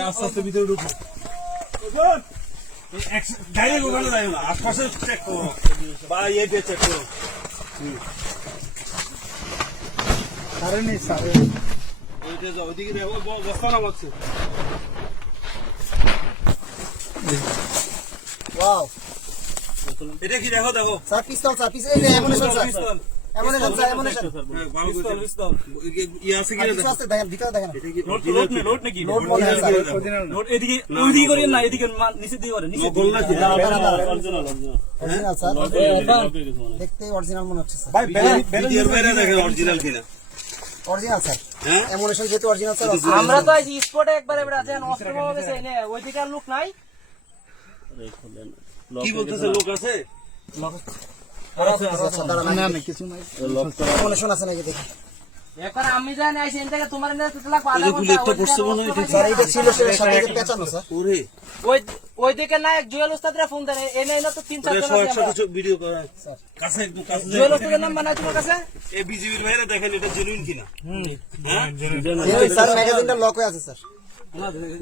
আস্তে আস্তে ভিতরে ঢুকো ডাইরেক্ট ওখানে যাই না আশপাশে চেক করো বা ইয়ে দিয়ে চেক করো সারে নেই সারে ওইটা যাও ওইদিকে বস্তা নামাচ্ছে ওয়াও এটা কি দেখো দেখো। Sir pistol sir pistol. এই যে অ্যামুনেশন দেখতে অরিজিনাল মনে হচ্ছে স্যার। ভাই ভিডিওর বাইরে দেখেন অরিজিনাল কিনা। Original sir. যেহেতু অরিজিনাল স্যার আমরা তো আজ স্পটে একবারে বেড়া আছেন অস্ত্র পাওয়া গেছে এনে ওইদিকে লোক নাই। কি বলতেছে লোক আছে। দাঁড়ান না না কিছু নাই। অ্যামুনেশন আছে নাকি দেখি? একবার আমি জানি আইছি এন থেকে তোমার এনে তুতলা পালা গুলি একটা পড়ছে মনে হয় স্যার এইটা ছিল সেটার সাথে এটা স্যার। ওরে। ওই ওইদিকে না এক জুয়েল উস্তাদরা ফোন দেন এনে এনে তো তিন চার জন সব আছি ভিডিও করা কাছে একদম কাছে জুয়েল উস্তাদের নাম বানাই তোমার কাছে? এই বিজিবির ভাইরা দেখেন এটা জেনুইন কিনা? হ্যাঁ? এই স্যার ম্যাগাজিনটা লক হয়ে আছে স্যার।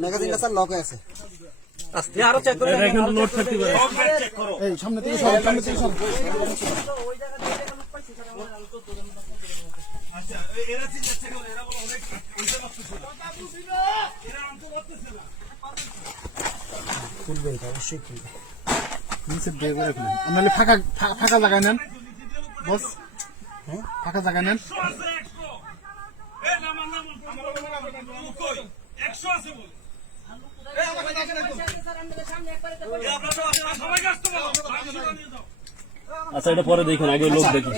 ম্যাগাজিনটা স্যার লক হয়ে আছে। আরও চেক করে দেখেন নোট থাকতে পারে চেক করো এই সামনে থেকে সর সামনে থেকে সর আচ্ছা এ- এরা চিন্তা চেক করে এরা বলে অনেক পয়সা লাগতেছে না। এরা আনতে পারতেছে না খুলবে এটা অবশ্যই খুলবে নিচে বের করে খুলেন নাহলে ফাঁকা ফাঁকা জায়গায় নেন বস হ্যাঁ ফাঁকা জায়গায় নেন একশো আছে একশো বল এ আপনারা সব আসেন, সবাইকে আসতে বলো বাকিগুলো নিয়ে যাও। আচ্ছা এটা পরে দেখুন আগে লোক দেখি